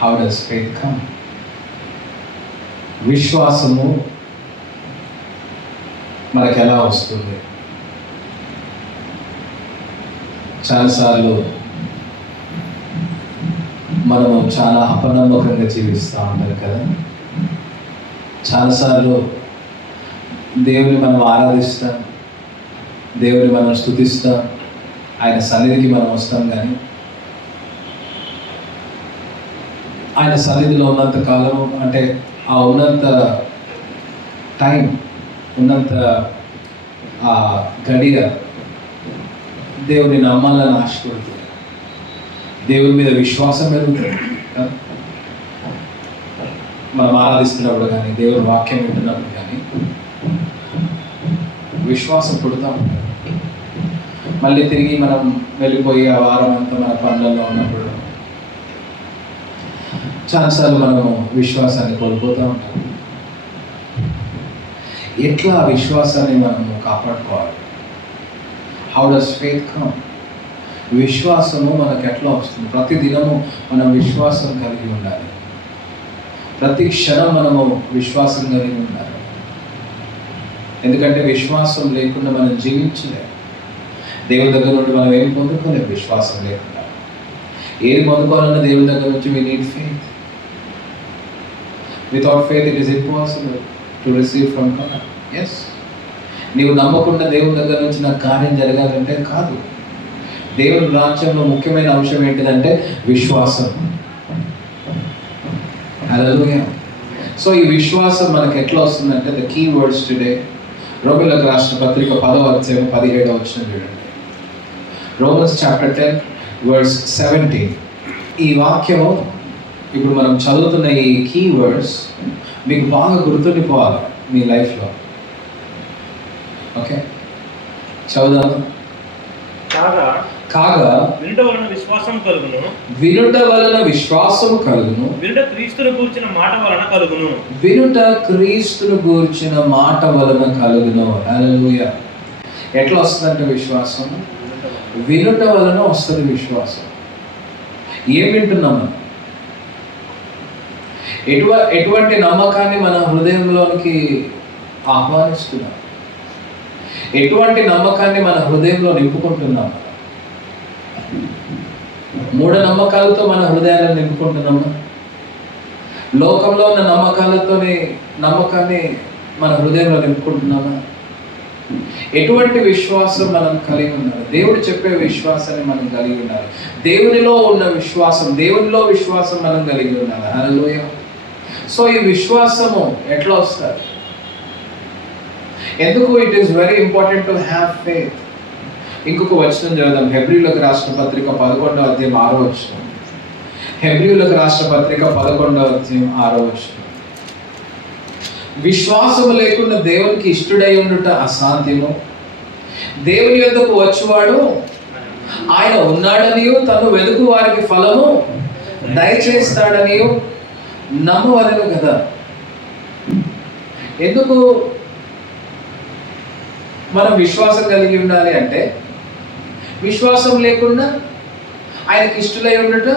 How does faith come? విశ్వాసము మనకు ఎలా వస్తుంది? చాలాసార్లు మనము చాలా అపనమ్మకంగా జీవిస్తూ ఉంటాం కదా. చాలాసార్లు దేవుని మనం ఆరాధిస్తాం, దేవుని మనం స్తుతిస్తాం, ఆయన సన్నిధికి మనం వస్తాం. కానీ ఆయన సన్నిధిలో ఉన్నంత కాలం, అంటే ఆ ఉన్నంత టైం, ఉన్నంత ఆ గడియ దేవుని నమ్మాలని ఆశపడుతుంది, దేవుని మీద విశ్వాసం పెరుగుతుంది. మనం ఆరాధిస్తున్నప్పుడు కానీ, దేవుని వాక్యం వింటున్నప్పుడు కానీ విశ్వాసం పుడుతూ ఉంటుంది. మళ్ళీ తిరిగి మనం వెళ్ళిపోయి ఆ వారం అంతా మన పనులలో ఉన్నప్పుడు చాలాసార్లు మనము విశ్వాసాన్ని కోల్పోతూ ఉంటాం. ఎట్లా ఆ విశ్వాసాన్ని మనము కాపాడుకోవాలి? How does faith come? విశ్వాసము మనకు ఎట్లా వస్తుంది? ప్రతి దినము మనం విశ్వాసం కలిగి ఉండాలి. ప్రతి క్షణం మనము విశ్వాసం కలిగి ఉండాలి. ఎందుకంటే విశ్వాసం లేకుండా మనం జీవించలేము. దేవుని దగ్గర నుండి మనం ఏం పొందుకోలేము విశ్వాసం లేకుండా. ఏది పొందుకోవాలన్నా దేవుని దగ్గర నుంచి we need faith. Without faith it is impossible to receive from God. Yes. నీవు నమ్మకుండా దేవుని దగ్గర నుంచి నాకు కార్యం జరగాలంటే కాదు. దేవుని రాజ్యంలో ముఖ్యమైన అంశం ఏంటిదంటే విశ్వాసం. హల్లెలూయా. సో ఈ విశ్వాసం మనకు ఎట్లా వస్తుందంటే ద కీ వర్డ్స్ టుడే, రోమీయులకు రాసిన పత్రిక 10వ అధ్యాయం 17వ వచనం చూడండి. Romans chapter 10 verse 17. ఈ వాక్యం ఇప్పుడు మనం చదువుతున్న ఈ కీ వర్డ్స్ మీకు బాగా గుర్తుండిపోవాలి మీ లైఫ్లో. ఓకే, చదువుదాము. కాగా వినుట వలన విశ్వాసం కలుగును, వినుట వలన విశ్వాసము కలుగును, వినుట క్రీస్తును గూర్చిన మాట వలన కలుగును, వినుట క్రీస్తును గూర్చిన మాట వలన కలుగును. హల్లెలూయా. ఎట్లా వస్తుందంటే విశ్వాసం వినుట వలన వస్తుంది. విశ్వాసం ఏం వింటున్నాము? ఎటువంటి నమ్మకాన్ని మన హృదయంలోనికి ఆహ్వానిస్తున్నాం? ఎటువంటి నమ్మకాన్ని మన హృదయంలో నింపుకుంటున్నాము? మూఢ నమ్మకాలతో మన హృదయాలను నింపుకుంటున్నాము. లోకంలో ఉన్న నమ్మకాన్ని మన హృదయంలో నింపుకుంటున్నామా? ఎటువంటి విశ్వాసం మనం కలిగి ఉండాలి? దేవుడు చెప్పే విశ్వాసాన్ని మనం కలిగి ఉండాలి. దేవునిలో ఉన్న విశ్వాసం, దేవునిలో విశ్వాసం మనం కలిగి ఉండాలి. హల్లెలూయా. సో ఈ విశ్వాసము ఎట్లా వస్తుంది? ఎందుకు it is very important to have faith. ఇంకొక వచనం చదువుదాం. హెబ్రీయులకు రాసిన పత్రిక 11వ అధ్యాయం 6వ వచనం. హెబ్రీయులకు రాసిన పత్రిక 11వ అధ్యాయం 6వ వచనం. విశ్వాసము లేకుండా దేవునికి ఇష్టడై ఉండుట అసాధ్యము. దేవుని యొద్దకు వచ్చువాడు ఆయన ఉన్నాడనియు తను వెదుకు వారికి ఫలము దయచేస్తాడనియు నమ్మవలెను కదా. ఎందుకు మనం విశ్వాసం కలిగి ఉండాలి అంటే, విశ్వాసం లేకుండా ఆయనకి ఇష్టలై ఉండట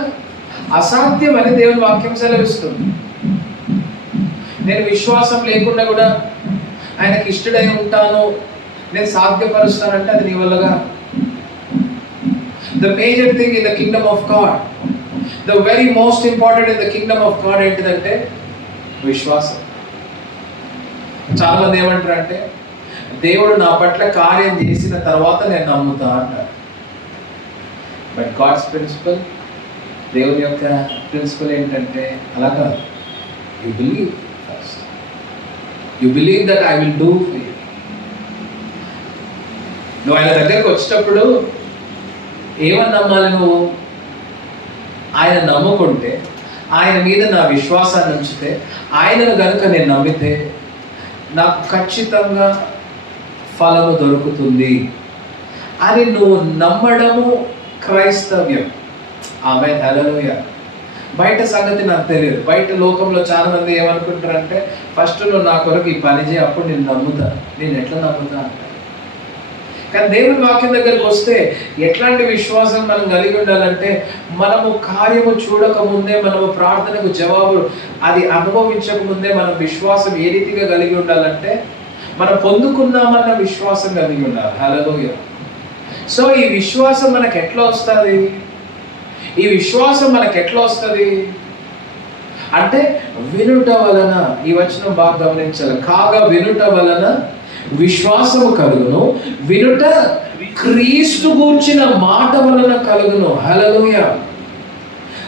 అసాధ్యం అని దేవుని వాక్యం సెలవిస్తుంది. నేను విశ్వాసం లేకుండా కూడా ఆయనకి ఇష్టడై ఉంటాను, నేను సాధ్యపరుస్తానంటే అది నీ వల్లగా. The major thing in the kingdom of God, the very most important in the kingdom of God ఏంటిదంటే విశ్వాసం. చాలా మంది ఏమంటారు అంటే, దేవుడు నా పట్ల కార్యం చేసిన తర్వాత నేను నమ్ముతా అంటారు. బట్ గాడ్స్ ప్రిన్సిపల్, దేవుని యొక్క ప్రిన్సిపల్ ఏంటంటే అలా కాదు. You believe first. You believe that I will do for you. నువ్వు ఆయన దగ్గరకు వచ్చేటప్పుడు ఏమని నమ్మాలి? నువ్వు ఆయన నమ్ముకుంటే, ఆయన మీద నా విశ్వాసాన్ని ఉంచితే, ఆయనను కనుక నేను నమ్మితే నాకు ఖచ్చితంగా ఫలము దొరుకుతుంది అని నువ్వు నమ్మడము క్రైస్తవ్యం. ఆమె హల్లెలూయా. బయట సంగతి నాకు తెలియదు. బయట లోకంలో చాలా మంది ఏమనుకుంటారంటే, ఫస్ట్ నువ్వు నా కొరకు ఈ పని చేయి, అప్పుడు నేను నమ్ముతా. నేను ఎట్లా నమ్ముతా అంటారు. కానీ దేవుని వాక్యం దగ్గరికి వస్తే ఎట్లాంటి విశ్వాసం మనం కలిగి ఉండాలంటే, మనము కార్యము చూడక ముందే, మనము ప్రార్థనకు జవాబు అది అనుభవించక ముందే మనం విశ్వాసం ఏ రీతిగా కలిగి ఉండాలంటే, మనం పొందుకున్నామన్న విశ్వాసం కలిగి ఉండాలి. హల్లెలూయా. సో ఈ విశ్వాసం మనకు ఎట్లా వస్తుంది? ఈ విశ్వాసం మనకు ఎట్లా వస్తుంది అంటే, వినుట వలన. ఈ వచనం బాగా గమనించాలి. కాగా వినుట వలన విశ్వాసము కలుగును, వినుట క్రీస్తు గూర్చిన మాట వలన కలుగును. హల్లెలూయా.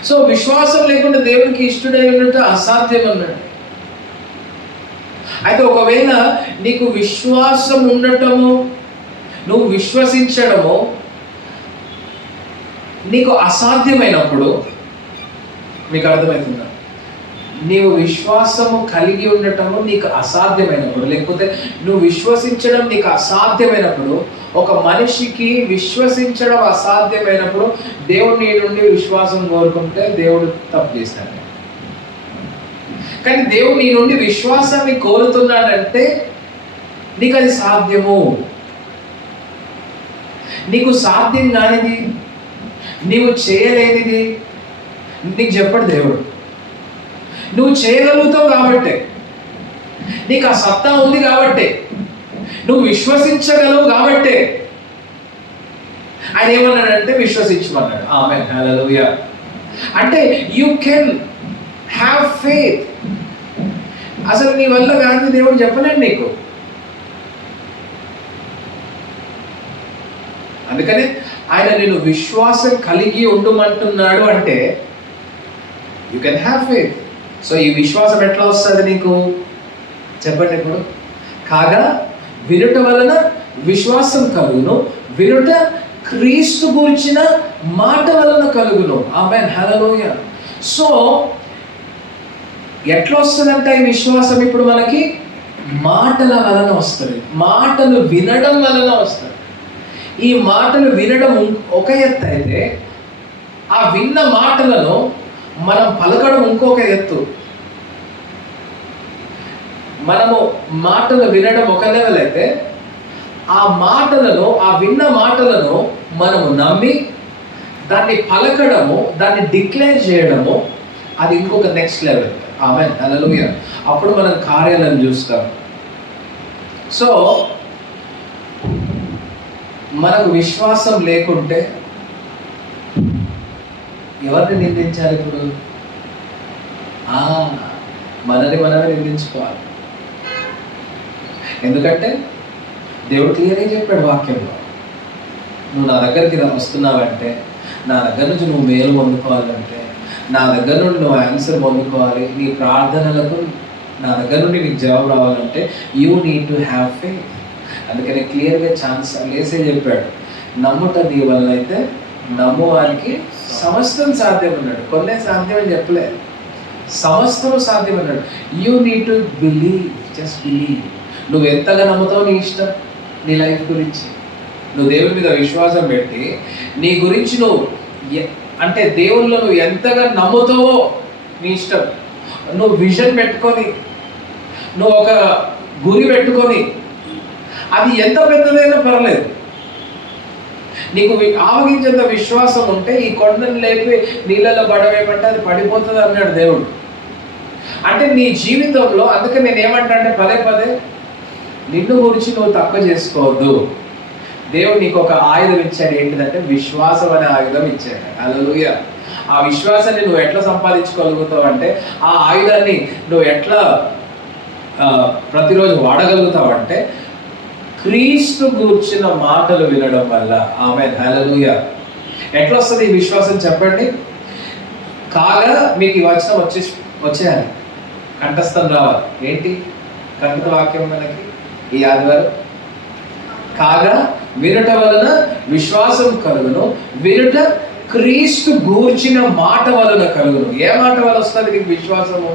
సో విశ్వాసం లేకుండా దేవునికి ఇష్టడై ఉన్నట్టు అసాధ్యం అన్నాడు. అయితే ఒకవేళ నీకు విశ్వాసం ఉండటము, నువ్వు విశ్వసించడము నీకు అసాధ్యమైనప్పుడు, మీకు అర్థమవుతుందా? నీవు విశ్వాసము కలిగి ఉండటము నీకు అసాధ్యమైనప్పుడు, లేకపోతే నువ్వు విశ్వసించడం నీకు అసాధ్యమైనప్పుడు, ఒక మనిషికి విశ్వసించడం అసాధ్యమైనప్పుడు దేవుడు నీ నుండి విశ్వాసం కోరుకుంటే దేవుడు తప్పు చేస్తాడు. కానీ దేవుడు నీ నుండి విశ్వాసాన్ని కోరుతున్నాడంటే నీకు అది సాధ్యము. నీకు సాధ్యం కానిది, నీవు చేయలేనిది నీకు చెప్పడు దేవుడు. నువ్వు చేయగలుగుతావు కాబట్టే, నీకు ఆ సత్తా ఉంది కాబట్టే, నువ్వు విశ్వసించగలవు కాబట్టే ఆయన ఏమన్నాడంటే విశ్వసించమన్నాడు. ఆమేన్. హల్లెలూయా. అంటే యూ కెన్ హ్యావ్ ఫెయిత్. అసలు నీ వల్ల కాదు దేవుడు చెప్పలేడు నీకు. అందుకనే ఆయన నేను విశ్వాసం కలిగి ఉండమంటున్నాడు అంటే you can have faith. So ఈ విశ్వాసం ఎట్లా వస్తుంది నీకు చెప్పండి ఇప్పుడు. కాగా వినుట వలన విశ్వాసం కలుగును, వినుట క్రీస్తు గురించిన మాట వలన కలుగును. ఆమేన్. హల్లెలూయా. సో ఎట్లా వస్తుందంటే ఈ విశ్వాసం ఇప్పుడు మనకి మాటల వలన వస్తుంది, మాటలు వినడం వలన వస్తుంది. ఈ మాటలు వినడం ఒక ఎత్తు అయితే, ఆ విన్న మాటలను మనం పలకడం ఇంకొక ఎత్తు. మనము మాటలు వినడం ఒక లెవెల్ అయితే, ఆ మాటలను, ఆ విన్న మాటలను మనము నమ్మి దాన్ని పలకడము, దాన్ని డిక్లేర్ చేయడము, అది ఇంకొక నెక్స్ట్ లెవెల్. ఆమేన్. హల్లెలూయా. అప్పుడు మనం కార్యాలను చూస్తాం. సో మనకు విశ్వాసం లేకుంటే ఎవరిని నిందించాలి ఇప్పుడు? మనని మనమే నిందించుకోవాలి. ఎందుకంటే దేవుడు క్లియర్గా చెప్పాడు వాక్యంలో, నువ్వు నా దగ్గరికి వస్తున్నావంటే, నా దగ్గర నుంచి నువ్వు మేలు పొందుకోవాలంటే, నా దగ్గర నుండి నువ్వు ఆన్సర్ పొందుకోవాలి, నీ ప్రార్థనలకు నా దగ్గర నుండి నీకు జవాబు రావాలంటే you need to have faith. అందుకని క్లియర్గా ఛాన్స్ లేసే చెప్పాడు, నమ్ముట నీ వల్ల అయితే నమ్ము వారికి సమస్తం సాధ్యం అన్నాడు. కొన్నే సాధ్యం అని చెప్పలేదు, సమస్తం సాధ్యం అన్నాడు. You need to believe, just believe. నువ్వు ఎంతగా నమ్ముతావు నీ ఇష్టం, నీ లైఫ్ గురించి. నువ్వు దేవుని మీద విశ్వాసం పెట్టి నీ గురించి నువ్వు అంటే దేవుళ్ళు నువ్వు ఎంతగా నమ్ముతావో నీ ఇష్టం. నువ్వు విజన్ పెట్టుకొని, నువ్వు ఒక గురి పెట్టుకొని, అది ఎంత పెద్దదైనా పర్లేదు, నీకు ఆవగించేంత విశ్వాసం ఉంటే ఈ కొండను లేపి నీళ్ళలో పడవేయమంటే అది పడిపోతుంది అన్నాడు దేవుడు. అంటే నీ జీవితంలో, అందుకే నేను ఏమంటా అంటే పదే పదే నిన్ను గురించి నువ్వు తక్కువ చేసుకోవద్దు. దేవుడు నీకు ఒక ఆయుధం ఇచ్చాడు. ఏంటిదంటే విశ్వాసం అనే ఆయుధం ఇచ్చాడు. హల్లెలూయా. ఆ విశ్వాసాన్ని నువ్వు ఎట్లా సంపాదించుకోగలుగుతావు అంటే, ఆ ఆయుధాన్ని నువ్వు ఎట్లా ప్రతిరోజు వాడగలుగుతావు అంటే క్రీస్తు గూర్చిన మాటలు వినడం వల్ల. ఆమేన్. హల్లెలూయా. ఎట్లా వస్తుంది ఈ విశ్వాసం చెప్పండి. కాగా మీకు ఈ వచనం వచ్చేయాలి, కంఠస్థం రావాలి. ఏంటి కంఠ వాక్యం మనకి ఈ ఆదివారం? కాగా వినుట వలన విశ్వాసం కలుగును, వినుట క్రీస్తు గూర్చిన మాట వలన కలుగును. ఏ మాట వల్ల వస్తుంది నీకు విశ్వాసము?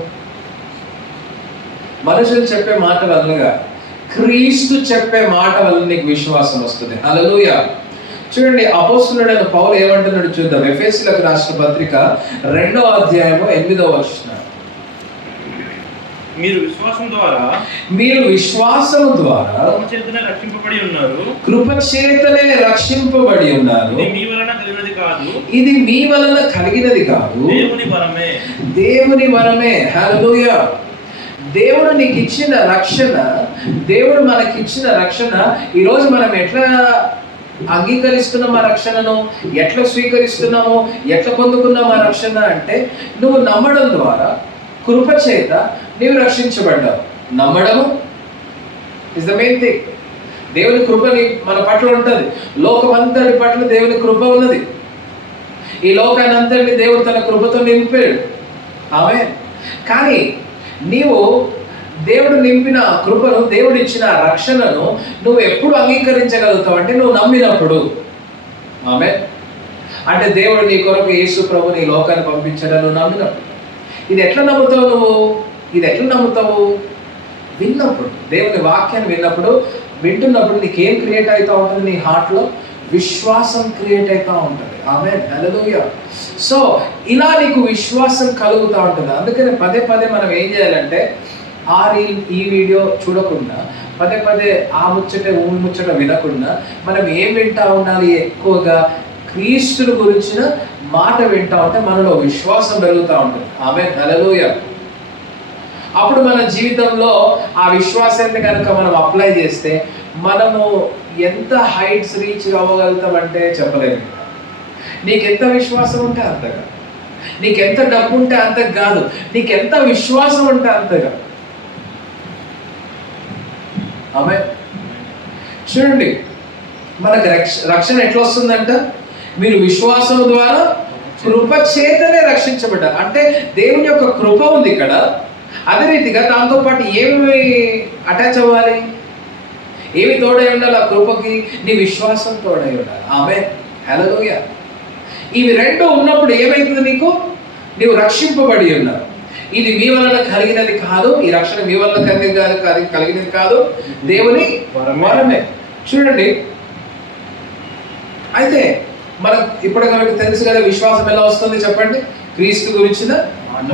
మనుషులు చెప్పే మాట వలనగా, క్రీస్తు చెప్పే మాట వల్ల నీకు విశ్వాసం వస్తుంది. హల్లెలూయా. చూడండి, అపోస్తలుడైన పౌలు ఏమంటున్నాడు చూద్దాం. ఎఫెసీయులకు రాసిన పత్రిక 2వ అధ్యాయము 8వ వచనం. మీరు విశ్వాసం ద్వారా మీరు విశ్వాసం ద్వారా కృప చేతనే రక్షింపబడి ఉన్నారు. కృప చేతనే రక్షింపబడి ఉన్నారు. ఇది మీ వలన కలిగినది కాదు, ఇది మీ వలన కలిగినది కాదు, దేవుని వరమే. దేవుని వరమే. హల్లెలూయా. దేవుడు నీకు ఇచ్చిన రక్షణ, దేవుడు మనకిచ్చిన రక్షణ ఈరోజు మనం ఎట్లా అంగీకరిస్తున్నాం ఆ రక్షణను, ఎట్లా స్వీకరిస్తున్నాము, ఎట్లా పొందుకున్నాం ఆ రక్షణ అంటే నువ్వు నమ్మడం ద్వారా కృప చేత నీవు రక్షించబడ్డావు. నమ్మడము ఇస్ ద మెయిన్ థింగ్. దేవుని కృపని మన పట్ల ఉంటుంది. లోకమంతటి పట్ల దేవుని కృప ఉన్నది. ఈ లోకాన్ని అంతటిని దేవుడు తన కృపతో నింపాడు. ఆమె కానీ నీవు దేవుడు నింపిన కృపను, దేవుడు ఇచ్చిన రక్షణను నువ్వు ఎప్పుడు అంగీకరించగలుగుతావు అంటే నువ్వు నమ్మినప్పుడు. ఆమె అంటే దేవుడు నీ కొరకు యేసు ప్రభు నీ లోకాన్ని పంపించాడని నువ్వు నమ్మినప్పుడు. ఇది ఎట్లా నమ్ముతావు నువ్వు? ఇది ఎట్లా నమ్ముతావు? విన్నప్పుడు, దేవుని వాక్యాన్ని విన్నప్పుడు, వింటున్నప్పుడు నీకేం క్రియేట్ అవుతూ ఉంటుంది? నీ హార్ట్లో విశ్వాసం క్రియేట్ అవుతూ ఉంటుంది. ఆమేన్, హల్లెలూయా. సో ఇలా నీకు విశ్వాసం కలుగుతూ ఉంటుంది. అందుకని పదే పదే మనం ఏం చేయాలంటే ఈ వీడియో చూడకుండా, పదే పదే ఆ ముచ్చట వినకుండా మనం ఏం వింటా ఉండాలి? ఎక్కువగా క్రీస్తుని గురించిన మాట వింటా ఉంటే మనలో విశ్వాసం పెరుగుతూ ఉంటుంది. ఆమేన్, హల్లెలూయా. అప్పుడు మన జీవితంలో ఆ విశ్వాసాన్ని కనుక మనం అప్లై చేస్తే మనము ఎంత హైట్స్ రీచ్ అవ్వగలుగుతామంటే చెప్పలేము. నీకెంత విశ్వాసం ఉంటే అంతగా, నీకెంత డబ్బు ఉంటే అంతకు కాదు, నీకెంత విశ్వాసం ఉంటే అంతగా. ఆమె చూడండి, మనకు రక్షణ ఎట్లా వస్తుందంట? మీరు విశ్వాసం ద్వారా కృప చేతనే రక్షించబడ్డారు. అంటే దేవుని యొక్క కృప ఉంది ఇక్కడ. అదే రీతిగా దాంతో పాటు ఏమి అటాచ్ అవ్వాలి? ఏమి తోడై ఉండాలి? ఆ కృపకి నీ విశ్వాసం తోడై ఉండాలి. ఆమె, హల్లెలూయా. ఇవి రెండు ఉన్నప్పుడు ఏమైతుంది నీకు? నీవు రక్షింపబడి ఉన్నావు. ఇది మీ వలన కలిగినది కాదు, ఈ రక్షణ మీ వలన కలిగినది కాదు, దేవుని వరమే. చూడండి, అయితే మనకు ఇప్పుడు కనుక తెలుసు కదా విశ్వాసం ఎలా వస్తుంది చెప్పండి? క్రీస్తు గురించిన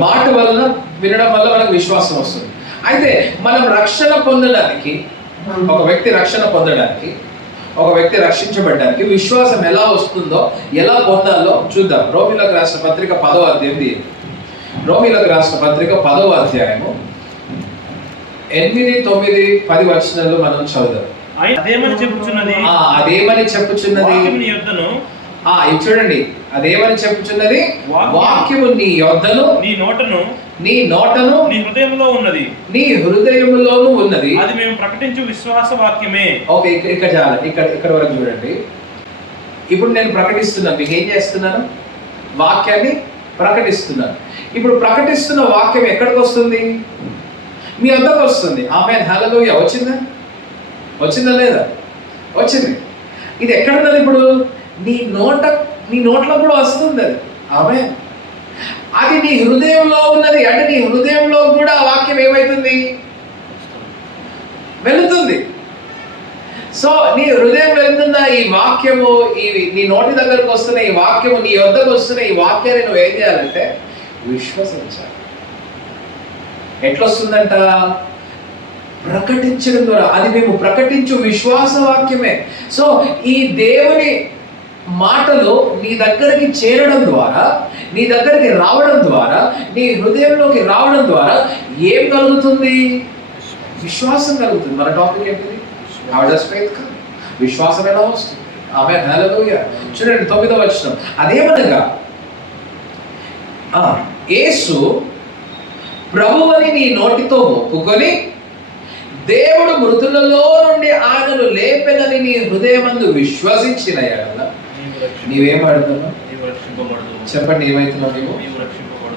మాట వలన, వినడం వల్ల మనకు విశ్వాసం వస్తుంది. అయితే మనం రక్షణ పొందడానికి, ఒక వ్యక్తి రక్షణ పొందడానికి, ఒక వ్యక్తి రక్షించబడడానికి విశ్వాసం ఎలా వస్తుందో, ఎలా పొందాలో చూద్దాం. రోమీయులకు రాసిన పత్రిక 10వ అధ్యాయం. రోమీయులకు రాసిన పత్రిక 10వ అధ్యాయము 8, 9, 10 వచనాలు మనం చదువుదాం. అదేమని చెప్పుచున్నది? అదేమని చెప్పుచున్నది? ఇది చూడండి, అదేమని చెప్పుచున్నది? వాక్యము నీ యొద్దను, నీ నోటను, నీ హృదయంలో ఉన్నది, నీ హృదయంలోనూ ఉన్నది. అది మేము ప్రకటించు విశ్వాస వాక్యమే. ఓకే, ఇక్కడ చాలా ఇక్కడ వరకు చూడండి. ఇప్పుడు నేను ప్రకటిస్తున్నాను, మీకు ఏం చేస్తున్నాను? వాక్యాన్ని ప్రకటిస్తున్నాను. ఇప్పుడు ప్రకటిస్తున్న వాక్యం ఎక్కడికి వస్తుంది? మీ వద్దకు వస్తుంది. ఆమేన్, హల్లెలూయా. వచ్చిందా లేదా? వచ్చింది. ఇది ఎక్కడ ఉన్నది ఇప్పుడు? నీ నోట్లో కూడా వస్తుంది అది. ఆమేన్. అది నీ హృదయంలో ఉన్నది. అంటే నీ హృదయంలో కూడా ఆ వాక్యం ఏమైతుంది? వెళుతుంది. సో నీ హృదయం వెళ్తున్న ఈ వాక్యము, నీ నోటి దగ్గరకు వస్తున్న ఈ వాక్యము, నీ వద్దకు వస్తున్న ఈ వాక్యాన్ని నువ్వు ఏం చేయాలంటే విశ్వసించాలి. ఎట్లొస్తుందంట? ప్రకటించడం ద్వారా. అది మేము ప్రకటించు విశ్వాస వాక్యమే. సో ఈ దేవుని మాటలు నీ దగ్గరికి చేరడం ద్వారా, నీ దగ్గరికి రావడం ద్వారా, నీ హృదయంలోకి రావడం ద్వారా ఏం కలుగుతుంది? విశ్వాసం కలుగుతుంది. మన టాపిక్ ఏంటిది? How does faith come? విశ్వాసం ఎలా వస్తుంది? ఆమేన్, హల్లెలూయా. చూడండి 9వ వచనం. అదేమనగా యేసు ప్రభువని నీ నోటితో ఒప్పుకొని దేవుడు మృతులలో నుండి ఆయనను లేపెనని నీ హృదయమందు విశ్వసించిన ఎడల నీవేమడుతున్నావు? చెప్పండి, ఏమైతున్నావు నీవు?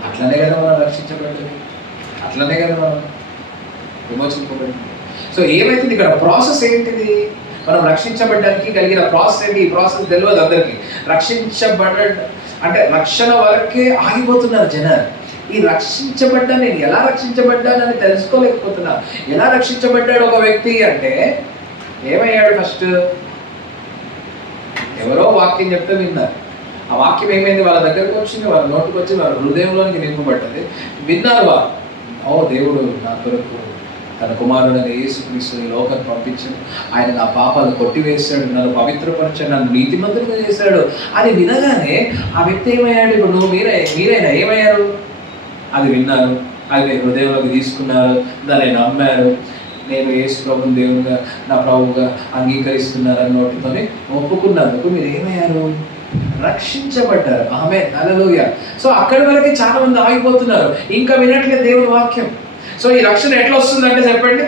అట్లనే కదా మనం రక్షించబడ్డది, అట్లనే కదా మనం విమోచింపబడింది. సో ఏమైతుంది ఇక్కడ? ప్రాసెస్ ఏంటిది? మనం రక్షించబడ్డానికి కలిగిన ప్రాసెస్ ఏంటి? ఈ ప్రాసెస్ తెలియదు అందరికీ. అంటే రక్షణ వరకే ఆగిపోతున్నారు జనాలు. ఈ రక్షించబడ్డా, నేను ఎలా రక్షించబడ్డానని తెలుసుకోలేకపోతున్నా. ఎలా రక్షించబడ్డాడు ఒక వ్యక్తి అంటే ఏమయ్యాడు? ఫస్ట్ ఎవరో వాక్యం చెప్తే విన్నారు. ఆ వాక్యం ఏమైంది? వాళ్ళ దగ్గరకు వచ్చింది, వాళ్ళ నోటికి వచ్చి వాళ్ళ హృదయంలోనికి నింపబడ్డది. విన్నారు. దేవుడు నా కొరకు తన కుమారుడైన యేసుక్రీస్తుని లోకానికి పంపించాడు, ఆయన నా పాపాలు కొట్టివేశాడు, నన్ను పవిత్రపరిచాడు, నన్ను నీతిమంతులుగా చేశాడు అని వినగానే ఆ వ్యక్తి ఏమయ్యాడు? ఇప్పుడు నువ్వు మీరైనా ఏమయ్యారు? అది విన్నారు, అది మీరు హృదయంలోకి తీసుకున్నారు, దాన్ని నమ్మారు, నేను యేసు ప్రభుని దేవునిగా నా ప్రభువుగా అంగీకరిస్తున్నారని నోటితోనే ఒప్పుకున్నందుకు మీరు ఏమయ్యారు? రక్షించబడ్డారు. ఆమేన్, హల్లెలూయా. సో అక్కడి వరకు చాలా మంది ఆగిపోతున్నారు, ఇంకా వినట్లేదు దేవుని వాక్యం. సో ఈ రక్షణ ఎట్లా వస్తుందంటే చెప్పండి,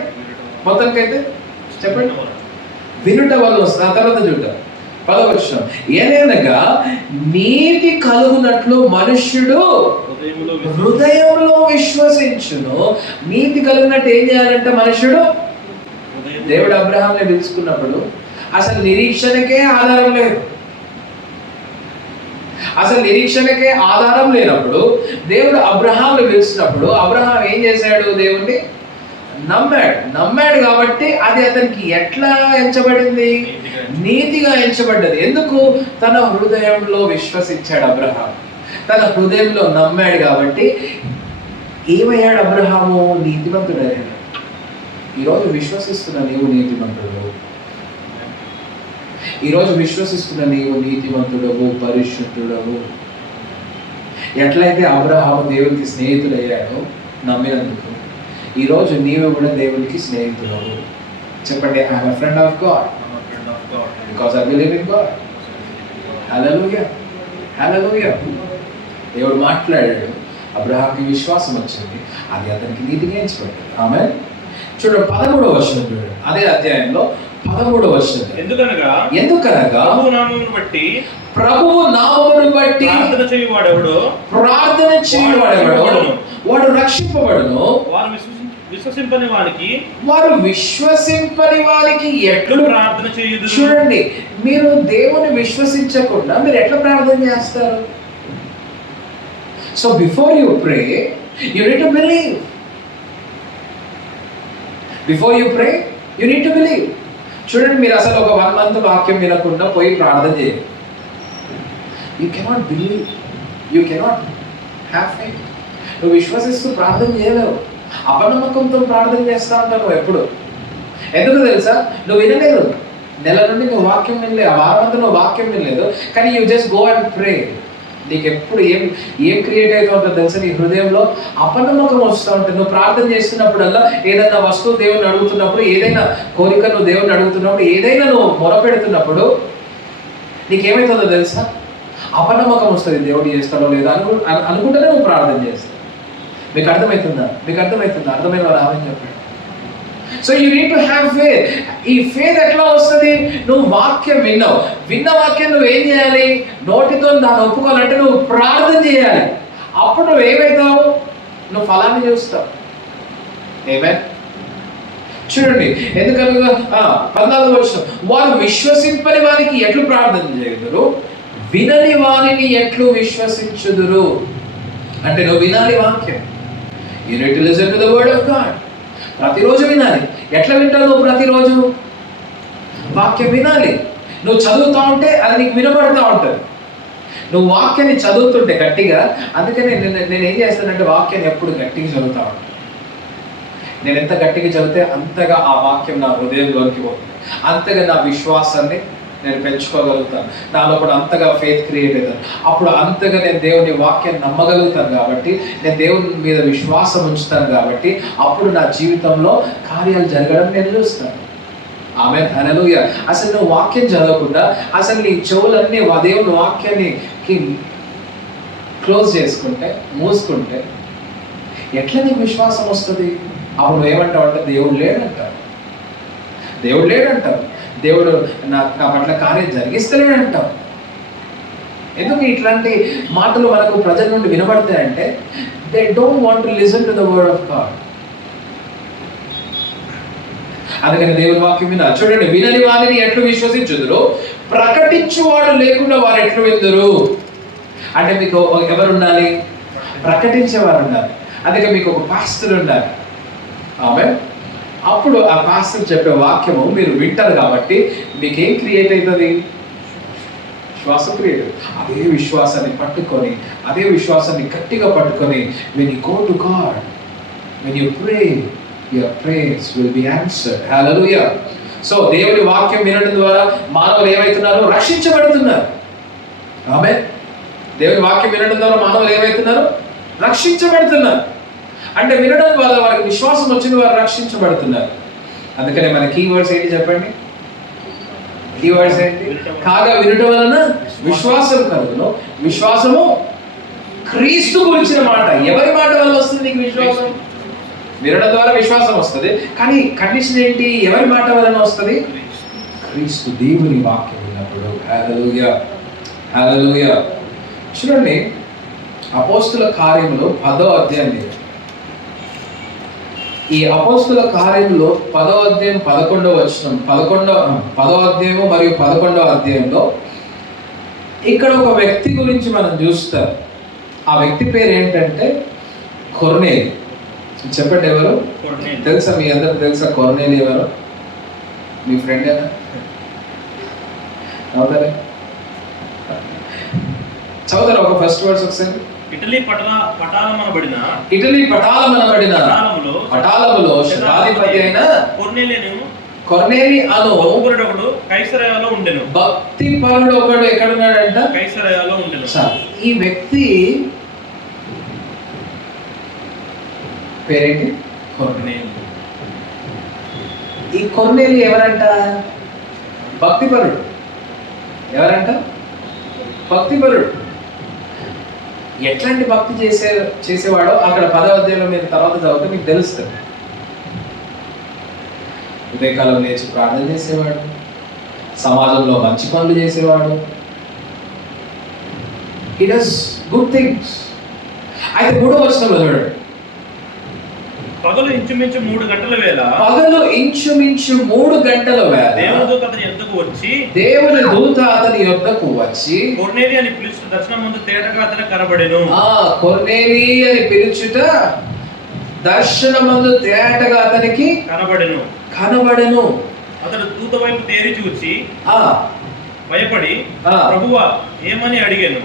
మొత్తానికైతే చెప్పండి. వినుట వల్ల వస్తుంది. ఆ తర్వాత చూద్దాం 10వ వచనం. ఏలైనగా నీతి కలుగునట్లు మనుష్యుడు హృదయంలో విశ్వసించును. నీతి కలిగినట్టు ఏం చేయాలంటే మనుషుడు, దేవుడు అబ్రహాంని పిలుచుకున్నప్పుడు అసలు నిరీక్షణకే ఆధారం లేదు. అసలు నిరీక్షణకే ఆధారం లేనప్పుడు దేవుడు అబ్రహాంని పిలిచినప్పుడు అబ్రహాం ఏం చేశాడు? దేవుణ్ణి నమ్మాడు కాబట్టి అది అతనికి ఎట్లా ఎంచబడింది? నీతిగా ఎంచబడ్డది. ఎందుకు? తన హృదయంలో విశ్వసించాడు అబ్రహాం, తన హృదయంలో నమ్మాడు కాబట్టి ఏమయ్యాడు అబ్రహాము? నీతిమంతుడయ్యాడు. ఈరోజు విశ్వసిస్తున్న నీవు నీతిమంతుడు, ఈరోజు విశ్వసిస్తున్న నీవు నీతిమంతుడవు, పరిశుద్ధుడవు. ఎట్లయితే అబ్రహాము దేవునికి స్నేహితుడయ్యాడో నమ్మినందుకు, ఈరోజు నీవు కూడా దేవునికి స్నేహితుడవు. చెప్పండి, I'm a friend of God because I believe in God. Hallelujah, hallelujah. దేవుడు మాట్లాడాడు, అబ్రహాంకి విశ్వాసం వచ్చింది, అది అతనికి నీతిగా ఎంచబడ్డది. ఆమేన్. చూడండి 13వ వచనం చూడండి, అదే అధ్యాయంలో 13వ వచనం. ఎందుకనగా ప్రభువు నామమును బట్టి ప్రార్థన చేయువాడెవడో వాడు రక్షింపబడును. వారు విశ్వసింపని వారికి ఎట్లు ప్రార్థన చేయుదురు. చూడండి, మీరు దేవుని విశ్వసించకుండా మీరు ఎట్లా ప్రార్థన చేస్తారు? So before you pray you need to believe. Before you pray you need to believe. చూడండి, మీరు అసలు ఒక 1 month వాక్యం వినకుండా పోయి ప్రార్థన చేయండి. You cannot believe, you cannot have faith. నువ్వు విశ్వసిస్తూ ప్రార్థన చేయలేవు, అపనమ్మకంతో ప్రార్థన చేస్తూ ఉంటావు నువ్వు ఎప్పుడు. ఎందుకు తెలుసా? నువ్వు వినలేదు, నెల నుండి నువ్వు వాక్యం వినలేదు, ఆ వారం అంతా నువ్వు వాక్యం వినలేదు, కానీ you just go and pray. నీకు ఎప్పుడు ఏం క్రియేట్ అవుతూ ఉంటుంది తెలుసా? నీ హృదయంలో అపనమ్మకం వస్తూ ఉంటుంది. నువ్వు ప్రార్థన చేస్తున్నప్పుడల్లా, ఏదైనా వస్తువు దేవుని అడుగుతున్నప్పుడు, ఏదైనా కోరిక నువ్వు దేవుని అడుగుతున్నప్పుడు, ఏదైనా నువ్వు మొరపెడుతున్నప్పుడు నీకేమవుతుందో తెలుసా? అపనమ్మకం వస్తుంది, దేవుడు చేస్తాడో లేదా అనుకుంటేనే నువ్వు ప్రార్థన చేస్తావు. మీకు అర్థమవుతుందా? అర్థమైన వారు ఆమె చెప్పండి. So you need to have faith. ఈ ఫేత్ ఎట్లా వస్తుంది? నువ్వు వాక్యం విన్న వాక్యం నువ్వు ఏం చేయాలి? నోటితో దాన్ని ఒప్పుకోవాలంటే నువ్వు ప్రార్థన చేయాలి. అప్పుడు నువ్వు ఏమవుతావు? నువ్వు ఫలాన్ని చూస్తావు. ఆమేన్. చూడండి, ఎందుకనగా 14వ వచనం, వారు విశ్వసింపని వారికి ఎట్లు ప్రార్థన చేయుదురు, వినని వారిని ఎట్లు విశ్వసించుదురు. అంటే నువ్వు వినాలి వాక్యం. You need to listen to the word of God. ప్రతిరోజు వినాలి. ఎట్లా వింటావు నువ్వు? ప్రతిరోజు వాక్యం వినాలి. నువ్వు చదువుతూ ఉంటే అది నీకు వినబడుతూ ఉంటుంది. నువ్వు వాక్యాన్ని చదువుతుంటే గట్టిగా, అందుకనే నేను ఏం చేస్తానంటే వాక్యాన్ని ఎప్పుడు గట్టిగా చదువుతా ఉంటాను. నేను ఎంత గట్టిగా చదివితే అంతగా ఆ వాక్యం నా హృదయంలోకి పోతుంది, అంతగా నా విశ్వాసాన్ని నేను పెంచుకోగలుగుతాను, నాలో కూడా అంతగా ఫెయిత్ క్రియేట్ అవుతాను. అప్పుడు అంతగా నేను దేవుని వాక్యాన్ని నమ్మగలుగుతాను కాబట్టి, నేను దేవుని మీద విశ్వాసం ఉంచుతాను కాబట్టి, అప్పుడు నా జీవితంలో కార్యాలు జరగడం నేను చూస్తాను. ఆమేన్, హల్లెలూయా. అసలు నువ్వు వాక్యం చదవకుండా అసలు నీ చెవులన్నీ దేవుని వాక్యాన్ని క్లోజ్ చేసుకుంటే, మూసుకుంటే ఎట్లా నీకు విశ్వాసం వస్తుంది? అప్పుడు నువ్వేమంటావు అంటే దేవుడు లేడంటావు, దేవుడు నా పట్ల కార్యం జరిగిస్తలేడంటావు. ఎందుకు ఇట్లాంటి మాటలు మనకు ప్రజల నుండి వినబడతాయంటే, they don't want to listen to the word of God. అందుకని దేవుని వాక్యం వినాలి. చూడండి, వినని వారిని ఎట్లు విశ్వసించుదురు, ప్రకటించువాడు లేకుండా వారు ఎట్లు విందురు. అంటే మీకు ఎవరు ఉండాలి? ప్రకటించేవారు ఉండాలి. అందుకే మీకు ఒక పాస్టర్ ఉండాలి. ఆమేన్. అప్పుడు ఆ పాస్టర్ చెప్పే వాక్యము మీరు వింటారు కాబట్టి మీకేం క్రియేట్ అవుతుంది? విశ్వాసం క్రియేట్. అదే విశ్వాసాన్ని పట్టుకొని, అదే విశ్వాసాన్ని గట్టిగా పట్టుకొని when you go to God, when you pray, your prayers will be answered. Hallelujah. So దేవుని వాక్యం వినడం ద్వారా మానవులు ఏమవుతున్నారు? రక్షించబడుతున్నారు. ఆమేన్. దేవుని వాక్యం వినడం ద్వారా మానవులు ఏమవుతున్నారు? రక్షించబడుతున్నారు. అంటే వినడం వల్ల వారికి విశ్వాసం వచ్చింది, వారు రక్షించబడుతున్నారు. అందుకనే మన కీవర్డ్స్ ఏంటి చెప్పండి? కీవర్డ్స్ ఏంటి? కాగా వినడం వలన విశ్వాసం కలుగును, విశ్వాసము క్రీస్తు గురించిన మాట. ఎవరి మాట వల్ల వస్తుంది నీకు విశ్వాసం? వినడం ద్వారా విశ్వాసం వస్తుంది, కానీ కండిషన్ ఏంటి? ఎవరి మాట వలన వస్తుంది? క్రీస్తు దేవుని వాక్యం విన్నప్పుడు. హల్లెలూయా, హల్లెలూయా. చూడండి, అపోస్తుల కార్యములు 10వ అధ్యాయం. ఈ అపోస్తుల కార్యంలో 10వ అధ్యాయం 11వ వచనం, 10వ అధ్యాయము మరియు 11వ అధ్యాయంలో ఇక్కడ ఒక వ్యక్తి గురించి మనం చూస్తాం. ఆ వ్యక్తి పేరు ఏంటంటే కొర్నేలి. చెప్పండి, ఎవరు తెలుసా? మీ అందరికి తెలుసా కొర్నేలి ఎవరు? మీ ఫ్రెండేనా? అవుతారే? చదువుతారా ఒక ఫస్ట్ వర్డ్స్ ఒకసారి? ఇటలీ పటాలమనబడిన పటాలములో శతాధిపతి అయిన కొర్నేలి అను ఒకడు కైసరయాలో ఉండెను. భక్తి పరుడు ఒకడు ఎక్కడున్నాడంట? కైసరయాలో ఉండెను. ఈ వ్యక్తి పేరేంటి? కొర్నేలి. ఈ కొర్నేలి ఎవరంట? భక్తిపరుడు. ఎవరంట? భక్తిపరుడు. ఎట్లాంటి భక్తి చేసేవాడో అక్కడ 10వ అధ్యాయంలో మీరు తర్వాత చదివితే మీకు తెలుస్తుంది. ఉదయకాలం లేచి ప్రార్థన చేసేవాడు, సమాజంలో మంచి పనులు చేసేవాడు. హి డస్ గుడ్ థింగ్స్. అయితే 3వ వచనంలో చూడండి, పగలు ఇంచుమించు 3 గంటల వేళ దేవుని దూత అతని యొద్దకు వచ్చి కొర్నేలి అని పిలుచుట దర్శనమందు తేటగా అతనికి కనబడెను. కొర్నేలి అని పిలుచుట దర్శనమందు తేటగా అతనికి కనబడెను. అతడు దూత వైపు తేరి చూచి భయపడి ప్రభువా ఏమని అడిగాను.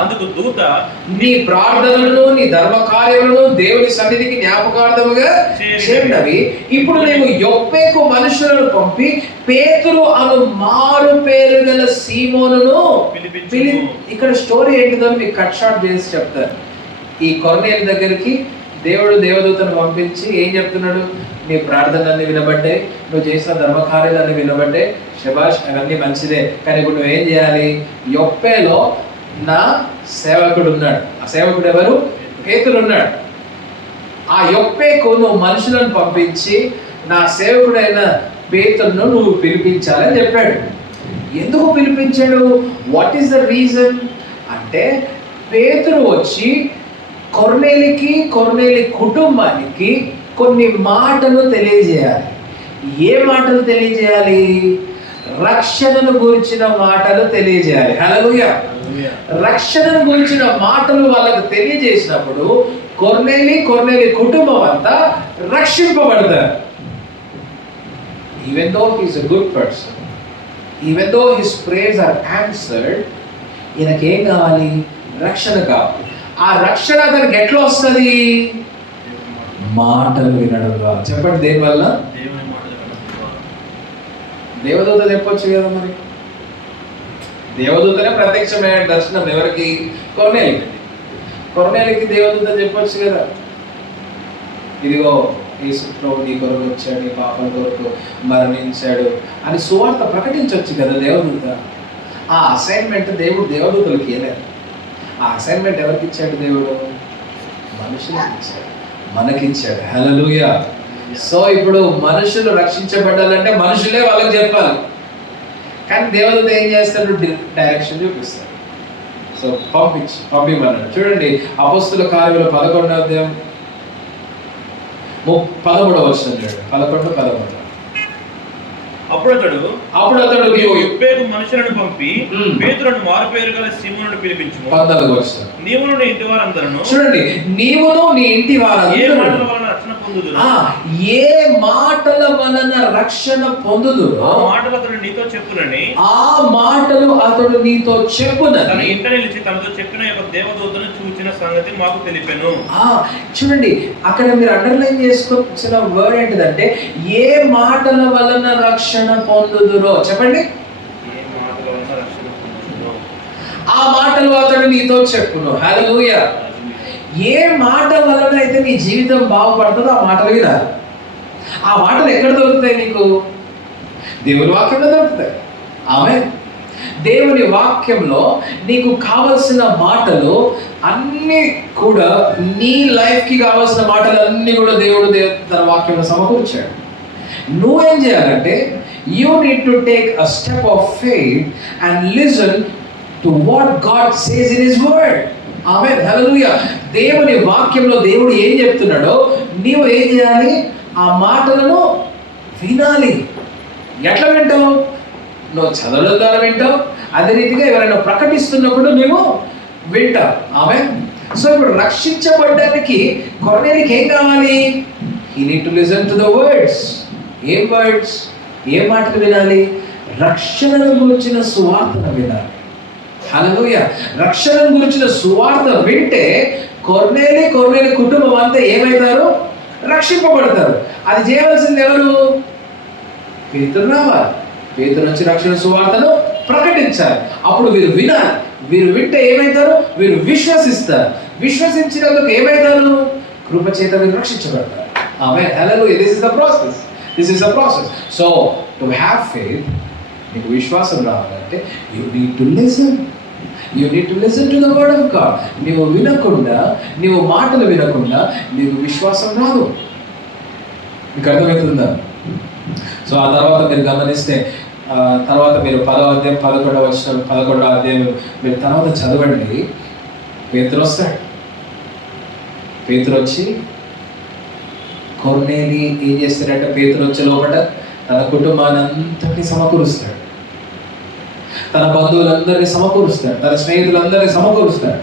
అందుకు దూత, నీ ప్రార్థనలను నీ ధర్మ కార్యములను దేవుని సన్నిధికి జ్ఞాపకార్థముగా చేరినవి. ఇప్పుడు నేను యొప్పేకు మనుషులను పంపి పేతురు అను మారు పేరు గల సీమోనును ఇక్కడ స్టోరీ ఏంటిదో మీకు కట్ షాట్ చేసి చెప్తాను. ఈ కొర్నేలి దగ్గరికి దేవుడు దేవదూతను పంపించి ఏం చెప్తున్నాడు? నీ ప్రార్థనలన్నీ వినబడ్డాయి, నువ్వు చేసిన ధర్మకార్యాలన్నీ వినబడ్డాయి, శభాష్, అవన్నీ మంచిదే. కానీ ఇప్పుడు నువ్వేం చేయాలి? యొప్పేలో నా సేవకుడు ఉన్నాడు. ఆ సేవకుడు ఎవరు? పేతురు ఉన్నాడు. ఆ యొప్పేకు నువ్వు మనుషులను పంపించి నా సేవకుడైన పేతురును నువ్వు పిలిపించాలని చెప్పాడు. ఎందుకు పిలిపించాడు? వాట్ ఈస్ ద రీజన్ అంటే, పేతురు వచ్చి కొర్నేలి కుటుంబానికి కొన్ని మాటలు తెలియజేయాలి. ఏ మాటలు తెలియజేయాలి? రక్షణను గురించిన మాటలు తెలియజేయాలి. హల్లెలూయా. రక్షణను గురించిన మాటలు వాళ్ళకు తెలియజేసినప్పుడు కొర్నేలి కుటుంబం అంతా రక్షింపబడతారు. Even though he is a good person, even though his prayers are answered, ఈయనకేం కావాలి? రక్షణ కావాలి. ఆ రక్షణ అతనికి ఎట్లా వస్తుంది? మాటలు వినడం ద్వారా. చెప్పండి, దేని వల్ల? దేవదూత చెప్పొచ్చు కదా. మరి దేవదూతనే ప్రత్యక్షమైన దర్శనం ఎవరికి? కొర్నేలికి దేవదూత చెప్పొచ్చు కదా, ఇదిగో యేసు ప్రభువు నీ కొరకు వచ్చాడు, నీ పాపల కొరకు మరణించాడు అని సువార్త ప్రకటించవచ్చు కదా దేవదూత. ఆ అసైన్మెంట్ దేవుడు దేవదూతలకు ఇవ్వలేదు. ఆ అసైన్మెంట్ ఎవరికి ఇచ్చాడు? దేవుడు మనుషులకు ఇచ్చాడు, మనకిచ్చాడు. హల్లెలూయా. సో ఇప్పుడు మనుషులు రక్షించబడాలంటే మనుషులే వాళ్ళకి చెప్పాలి. కానీ దేవదూత ఏం చేస్తాడు? డైరెక్షన్ చూపిస్తాడు. సో పంపిమన్నాడు. చూడండి, అపోస్తుల కార్యములు 11వ అధ్యాయం 13వ వచనం చూడండి. 11-13. అప్పుడు అతడు యొప్పేకు మనుషులను పంపి పేతురును మారు పేరు గల సీమోనును పిలిపించుము. 14వ వచనం. నీవును నీ ఇంటి వారందరూ చూడండి, నీవును నీ ఇంటి వారందరూ ఏ మాటల వలన రక్షణ పొందుదురు. ఏ మాటల వలన రక్షణ పొందుదురో ఆ మాటలు అతడు నీతో చెప్పునని, ఆ మాటలు అతడు నీతో చెప్పునని తన ఇంట నిలిచి తనతో చెప్పిన యొక్క దేవదూతను చూచిన సంగతి మాకు తెలిపెను. చూడండి, అక్కడ మీరు అండర్లైన్ చేసుకోవాల్సిన వర్డ్ ఏంటిదంటే ఏ మాటల వలన రక్షణ పొందుదురో చెప్పండి. ఏ మాటల వలన రక్షణ పొందుదురో ఆ మాటలు అతడు నీతో చెప్పును. హల్లెలూయా. ఏ మాట వలన అయితే నీ జీవితం బాగుపడుతుందో ఆ మాటలు వినాలి. ఆ మాటలు ఎక్కడ దొరుకుతాయి నీకు? దేవుని వాక్యంలో దొరుకుతాయి. ఆమేన్. దేవుని వాక్యంలో నీకు కావలసిన మాటలు అన్నీ కూడా, నీ లైఫ్కి కావాల్సిన మాటలు అన్నీ కూడా దేవుడు తన వాక్యంలో సమకూర్చాడు. నువ్వేం చేయాలంటే you need to take a step of faith and listen to what God says in his word. Amen. Hallelujah. దేవుని వాక్యంలో దేవుడు ఏం చెప్తున్నాడో నీవు ఏం చేయాలి? ఆ మాటలను వినాలి. ఎట్లా వింటావు? నువ్వు చదవడం ద్వారా వింటావు, అదే రీతిగా ఎవరైనా ప్రకటిస్తున్నప్పుడు నువ్వు వింటావు. ఆమేన్. సో ఇప్పుడు రక్షించబడ్డానికి కొర్నేలికి ఏం కావాలి? He need to listen to the words. ఏం వర్డ్స్? ఏ మాటలు వినాలి? రక్షణను గురించిన సువార్తను వినాలి. హల్లెలూయా. రక్షణను గురించిన సువార్త వింటే కొర్నేలి కుటుంబం అంతా ఏమవుతారు? రక్షింపబడతారు. అది చేయవలసింది ఎవరు? పేతురు రావాలి. పేతురు వచ్చి రక్షణ సువార్తను ప్రకటించాలి. అప్పుడు వీరు వినాలి. వీరు వింటే ఏమవుతారు? వీరు విశ్వసిస్తారు. విశ్వసించినందుకు ఏమవుతారు? కృపచేత వీరు రక్షించబడతారు. Amen. Hallelujah. This is the process. So to have faith, నీకు విశ్వాసం రావాలంటే you need to listen to the word of God. నీవు వినకుండా, నీవు మాటలు వినకుండా నీకు విశ్వాసం రాదు. మీకు అర్థమవుతుందా? సో ఆ తర్వాత మీరు గమనిస్తే తర్వాత మీరు 10వ అధ్యాయం 11వ అధ్యాయం మీరు తర్వాత చదవండి. పేతురు వస్తాడు. పేతురు వచ్చి కొర్నేలి ఏం చేస్తాడంటే, పేతురు వచ్చే లోపల తన కుటుంబాన్ని అంతటినీ సమకూరుస్తాడు, తన బంధువులందరినీ సమకూరుస్తాడు, తన స్నేహితులందరినీ సమకూరుస్తాడు.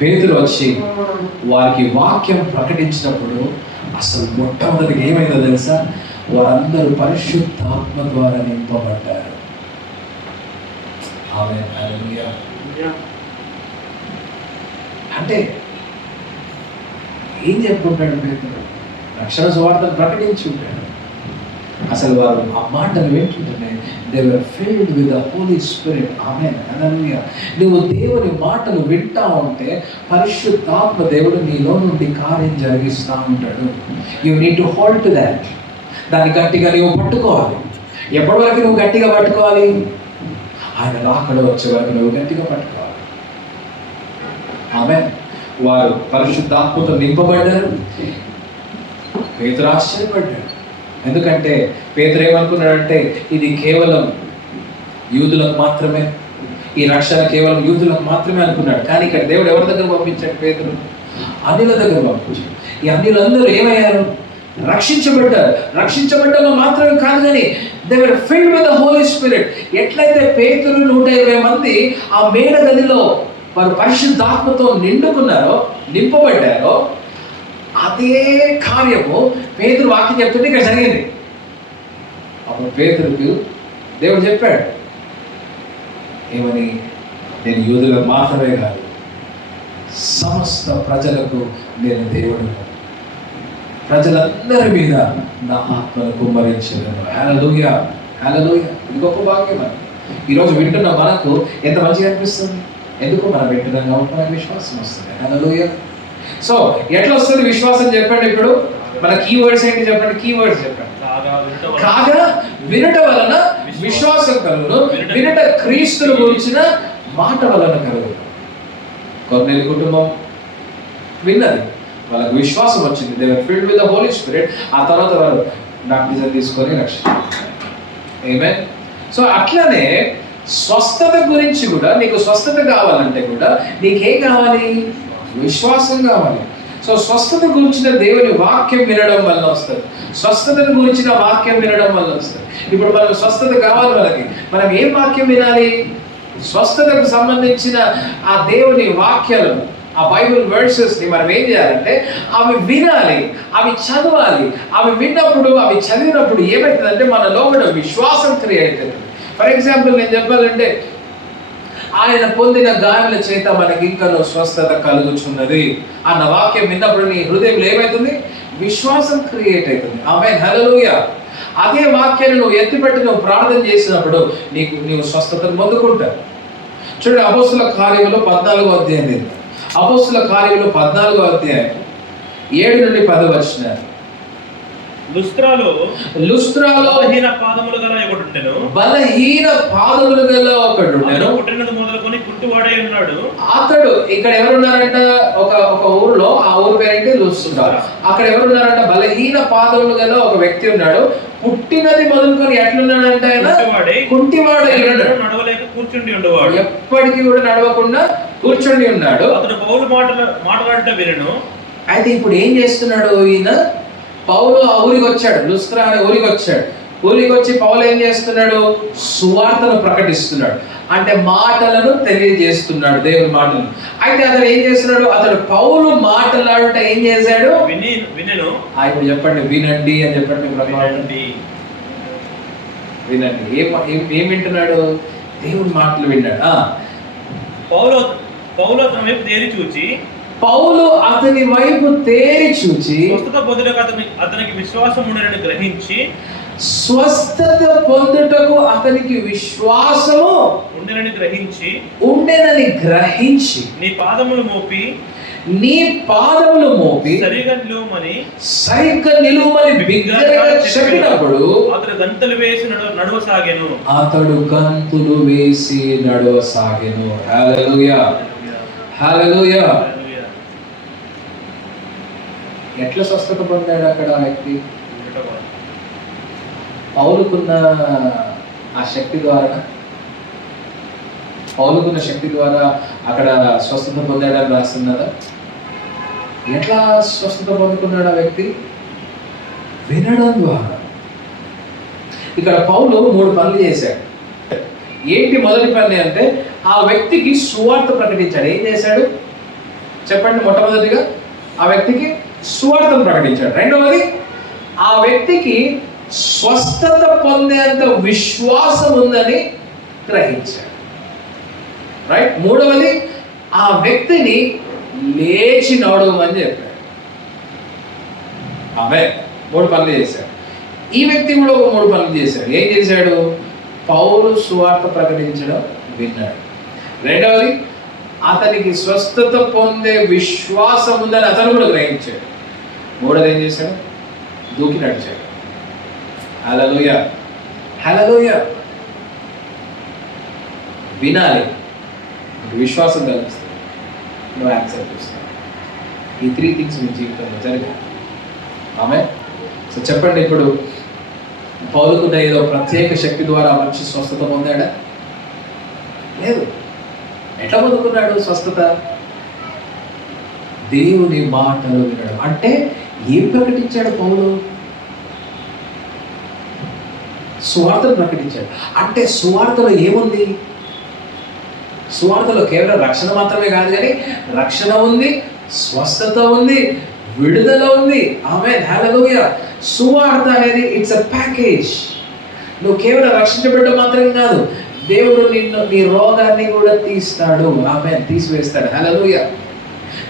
పేతురు వచ్చి వారికి వాక్యం ప్రకటించినప్పుడు అసలు మొట్టమొదటిగా ఏమైందో తెలుసా? వారందరూ పరిశుద్ధాత్మ ద్వారా నింపబడ్డారు. ఆమేన్. హల్లెలూయా. అంటే ఏం చెప్పుకుంటాడు పేతురు? రక్షణ సువార్తను ప్రకటించి ఉంటాడు. అసలు వారు ఆ మాటలు వింటుంటే they were filled with the holy spirit. Amen. Hallelujah. నువ్వు దేవుని మాటలు వింటా ఉంటే పరిశుద్ధాత్మ దేవుడు నీలో నుండి కార్యం జరిగిస్తూ ఉంటాడు. You need to hold to that. దాన్ని గట్టిగా నువ్వు పట్టుకోవాలి. ఎప్పటి వరకు నువ్వు గట్టిగా పట్టుకోవాలి? ఆయన రాకడ వచ్చే వరకు నువ్వు గట్టిగా పట్టుకోవాలి. ఆమేన్. వారు పరిశుద్ధాత్మతో నింపబడ్డారు. పేతురు ఆశ్చర్యపడ్డాడు. ఎందుకంటే పేతురు ఏమనుకున్నాడంటే ఇది కేవలం యూదులకు మాత్రమే, ఈ రక్షణ కేవలం యూదులకు మాత్రమే అనుకున్నాడు. కానీ ఇక్కడ దేవుడు ఎవరి దగ్గర పంపించాడు? పేతురు అన్యుల దగ్గర పంపించాడు. ఈ అన్యులందరూ ఏమయ్యారు? రక్షించబడ్డారు. రక్షించబడ్డలో మాత్రమే కాదు, కానీ they were filled with the holy spirit. ఎట్లయితే పేతురు 120 మంది ఆ మేడ గదిలో వారు పరిశుద్ధాత్మతో నింపబడ్డారో అదే కార్యము పేతురు వాక్యం చెప్తుంటే ఇక్కడ జరిగింది. అప్పుడు పేతురుకు దేవుడు చెప్పాడు ఏమని? నేను యూదులకు మాత్రమే కాదు, సమస్త ప్రజలకు నేను దేవుడు, ప్రజలందరి మీద నా ఆత్మను కుమ్మరించను. హల్లెలూయా. హల్లెలూయా. ఇది గొప్ప భాగ్యం. ఈరోజు వింటున్న మనకు ఎంత మంచిగా అనిపిస్తుంది. ఎందుకు? మనం వింటున్నాం కాబట్టి మనకు విశ్వాసం వస్తుంది. హల్లెలూయా. సో ఎట్లా వస్తుంది విశ్వాసం చెప్పండి. ఇప్పుడు మన కీవర్డ్స్ ఏంటి చెప్పండి? కీవర్డ్స్ చెప్పండి. కాగా వినుట వలన విశ్వాసం కలుగును, వినుట క్రీస్తును గురించిన మాట వలన కలుగును. కొర్నేలి కుటుంబం విన్నది, వాళ్ళకు విశ్వాసం వచ్చింది. They were filled with the holy spirit. ఆ తర్వాత వారు బాప్టిజం తీసుకొని రక్షించారు. ఆమేన్. సో అట్లానే స్వస్థత గురించి కూడా, నీకు స్వస్థత కావాలంటే కూడా నీకేం కావాలి? విశ్వాసం కావాలి. సో స్వస్థత గురించిన దేవుని వాక్యం వినడం వల్ల వస్తుంది. స్వస్థతను గురించిన వాక్యం వినడం వల్ల వస్తుంది. ఇప్పుడు మనకు స్వస్థత కావాలి, మనం ఏం వాక్యం వినాలి? స్వస్థతకు సంబంధించిన ఆ దేవుని వాక్యాలను, ఆ బైబిల్ వర్సెస్ ని మనం ఏం చేయాలంటే అవి వినాలి, అవి చదవాలి. అవి విన్నప్పుడు, అవి చదివినప్పుడు ఏమవుతుందంటే మన లోపల విశ్వాసం క్రియేట్ అవుతుంది. ఫర్ ఎగ్జాంపుల్ నేను చెప్పాలంటే, ఆయన పొందిన గాయాల చేత మనకి ఇంకనూ స్వస్థత కలుగుచున్నది అన్న వాక్యం విన్నప్పుడు నీ హృదయంలో ఏమవుతుంది? విశ్వాసం క్రియేట్ అవుతుంది. ఆమేన్, హల్లెలూయా. అదే వాక్యాన్ని నువ్వు ఎత్తిపెట్టి నువ్వు ప్రార్థన చేసినప్పుడు నీవు స్వస్థతను పొందుకుంటావు. చూడండి, అపోస్తుల కార్యములు 14వ అధ్యాయం. అపోస్తుల కార్యములు 14వ అధ్యాయం 7 నుండి 10 వచనాలు. లుస్త్రాలో బలహీన పాదములు గల ఒకడుండెను. పుట్టినది మొదలుకొని కుంటివాడై ఉన్నాడు. అతడు ఇక్కడ ఎవరున్నారంట? ఒక ఊరిలో, ఆ ఊరు పేరేంటి? లుస్త్రా. అక్కడ ఎవరున్నారంట? బలహీన పాదములు గల ఒక వ్యక్తి ఉన్నాడు. పుట్టినది మొదలుకొని ఎట్లున్నాడంట? ఆయన కుంటివాడై ఉన్నాడు. నడవలేక కూర్చుండి ఉండేవాడు. ఎప్పటికీ కూడా నడవకుండా కూర్చుండి ఉన్నాడు. అతడు పౌలు మాట్లాడటం వినను. అయితే ఇప్పుడు ఏం చేస్తున్నాడు ఈయన? పౌలు ఆ ఊరికి వచ్చాడు, లుస్త్రా అనే ఊరికి వచ్చాడు. ఊరికి వచ్చి పౌలు ఏం చేస్తున్నాడు? సువార్తను ప్రకటిస్తున్నాడు. అంటే మాటలను తెలియజేస్తున్నాడు, దేవుని మాటలు. అయితే అతను ఏం చేస్తున్నాడు? అతడు పౌలు మాట్లాడుట ఏం చేశాడు? వినను. ఇప్పుడు చెప్పండి, వినండి అని చెప్పండి. వినండి. ఏం వింటున్నాడు? దేవుని మాటలు విన్నాడు. పౌలు అతని వైపు తేరి చూచి స్వస్థత పొందుటకు అతనికి విశ్వాసం ఉండనని గ్రహించి, స్వస్థత పొందుటకు అతనికి విశ్వాసము ఉండెనని గ్రహించి నీ పాదములు మోపి సరిగ్గా నిలువమని బిగ్గరగా చెప్పినప్పుడు అతడు గంతులు వేసి నడవసాగెను. హల్లెలూయా, హల్లెలూయా. ఎట్లా స్వస్థత పొందాడు అక్కడ ఆ వ్యక్తి? పౌలుకున్న ఆ శక్తి ద్వారా, పౌలుకున్న శక్తి ద్వారా అక్కడ స్వస్థత పొందాడని రాస్తున్నదా? ఎట్లా స్వస్థత పొందుకున్నాడు ఆ వ్యక్తి? వినడం ద్వారా. ఇక్కడ పౌలు 3 పనులు చేశాడు. ఏంటి మొదటి పని అంటే, ఆ వ్యక్తికి సువార్త ప్రకటించాడు. ఏం చేశాడు చెప్పండి? మొట్టమొదటిగా ఆ వ్యక్తికి సువార్తను ప్రకటించాడు. రెండవది, ఆ వ్యక్తికి స్వస్థత పొందేంత విశ్వాసం ఉందని గ్రహించాడు. రైట్. మూడవది, ఆ వ్యక్తిని లేచి నడవమని చెప్పాడు. ఆమె 3 పనులు చేశాడు. ఈ వ్యక్తి కూడా 3 పనులు చేశాడు. ఏం చేశాడు? పౌలు సువార్త ప్రకటించడం విన్నాడు. రెండవది, అతనికి స్వస్థత పొందే విశ్వాసం ఉందని అతను కూడా గ్రహించాడు. మూడోది ఏం చేశాడు? దూకి నడిచాడు. హల్లెలూయా, హల్లెలూయా. వినాలి, విశ్వాసం కలిగిస్తుంది, నువ్వు యాక్సెప్ట్ చేస్తావు. ఈ 3 థింగ్స్ మీ జీవితంలో జరిగాయి. ఆమె. సో చెప్పండి, ఇప్పుడు పౌలుకున్న ఏదో ప్రత్యేక శక్తి ద్వారా మంచి స్వస్థత పొందాడా? లేదు. ఎట్లా పొందుకున్నాడు స్వస్థత? దేవుని మాటలు వినడం. అంటే ఏం ప్రకటించాడు పౌలు? సువార్తను ప్రకటించాడు. అంటే సువార్తలో ఏముంది? సువార్తలో కేవలం రక్షణ మాత్రమే కాదు, కానీ రక్షణ ఉంది, స్వస్థత ఉంది, విడుదల ఉంది. ఆమేన్, హల్లెలూయా. సువార్త అనేది ఇట్స్ ఎ ప్యాకేజ్. నువ్వు కేవలం రక్షించబడ్డం మాత్రమే కాదు, దేవుడు నీ రోగాన్ని కూడా తీస్తాడు. ఆమేన్, తీసివేస్తాడు. హల్లెలూయా.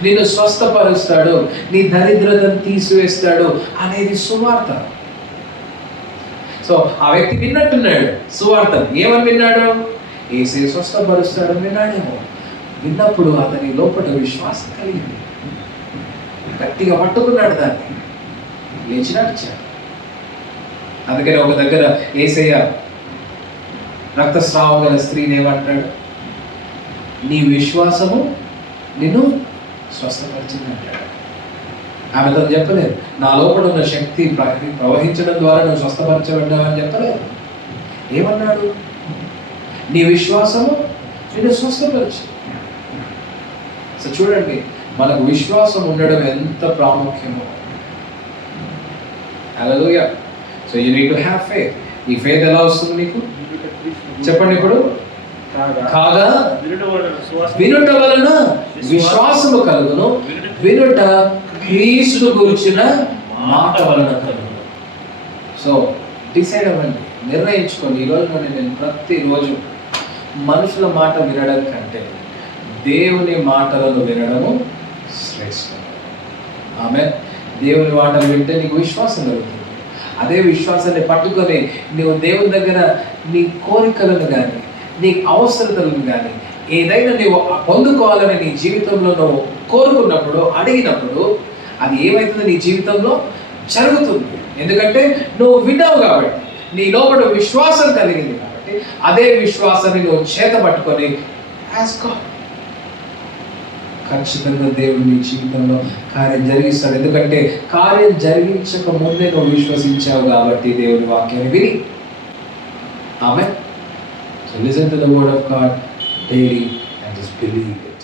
నిన్ను స్వస్థపరుస్తాడు, నీ దరిద్రతను తీసివేస్తాడు అనేది సువార్త. సో ఆ వ్యక్తి విన్నట్టున్నాడు సువార్త. ఏమని విన్నాడు? యేసే స్వస్థపరుస్తాడు విన్నాడేమో. విన్నప్పుడు అతని లోపల విశ్వాసం కలిగింది. గట్టిగా పట్టుకున్నాడు, దాన్ని లేచి నడిచాడు. అందుకని ఒక దగ్గర యేసయ్య రక్తస్రావం గల స్త్రీని ఏమంటాడు? నీ విశ్వాసము నిన్ను స్వస్థపరిచింది అంటాడు. ఆమెతో చెప్పలేదు, నా లోపల ఉన్న శక్తి ప్రవహించడం ద్వారా నువ్వు స్వస్థపరచబడ్డావని చెప్పలేదు. ఏమన్నాడు? నీ విశ్వాసము నిన్ను స్వస్థపరిచి. సో చూడండి, మనకు విశ్వాసం ఉండడం ఎంత ప్రాముఖ్యమో. Hallelujah. So you need to have faith. ఈ ఫెయిత్ ఎలా వస్తుంది నీకు? చెప్పండి. ఇప్పుడు కాగా వినుట వలన విశ్వాసము కలుగును, వినుట క్రీస్తు గురించిన మాట వలన కలుగును. సో డిసైడ్ అవ్వండి, నిర్ణయించుకోండి. ఈరోజు నుండి నేను ప్రతిరోజు మనుషుల మాట వినడం కంటే దేవుని మాటలను వినడము శ్రేష్టం. ఆమె దేవుని మాటలు వింటే నీకు విశ్వాసం కలుగుతుంది. అదే విశ్వాసాన్ని పట్టుకొని నువ్వు దేవుని దగ్గర నీ కోరికలను కానీ నీ అవసరతలను కానీ ఏదైనా నువ్వు పొందుకోవాలని నీ జీవితంలో నువ్వు కోరుకున్నప్పుడు, అడిగినప్పుడు అది ఏమవుతుంది నీ జీవితంలో జరుగుతుంది. ఎందుకంటే నువ్వు విన్నావు కాబట్టి, నీ లోపల విశ్వాసం కలిగింది కాబట్టి అదే విశ్వాసాన్ని నువ్వు చేత పట్టుకొని ఖచ్చితంగా దేవుడు నీ జీవితంలో కార్యం జరిగిస్తాడు. ఎందుకంటే కార్యం జరిగించక ముందే నువ్వు విశ్వసించావు కాబట్టి దేవుని వాక్యాన్ని విని. Amen. So listen to the word of God daily and just believe it.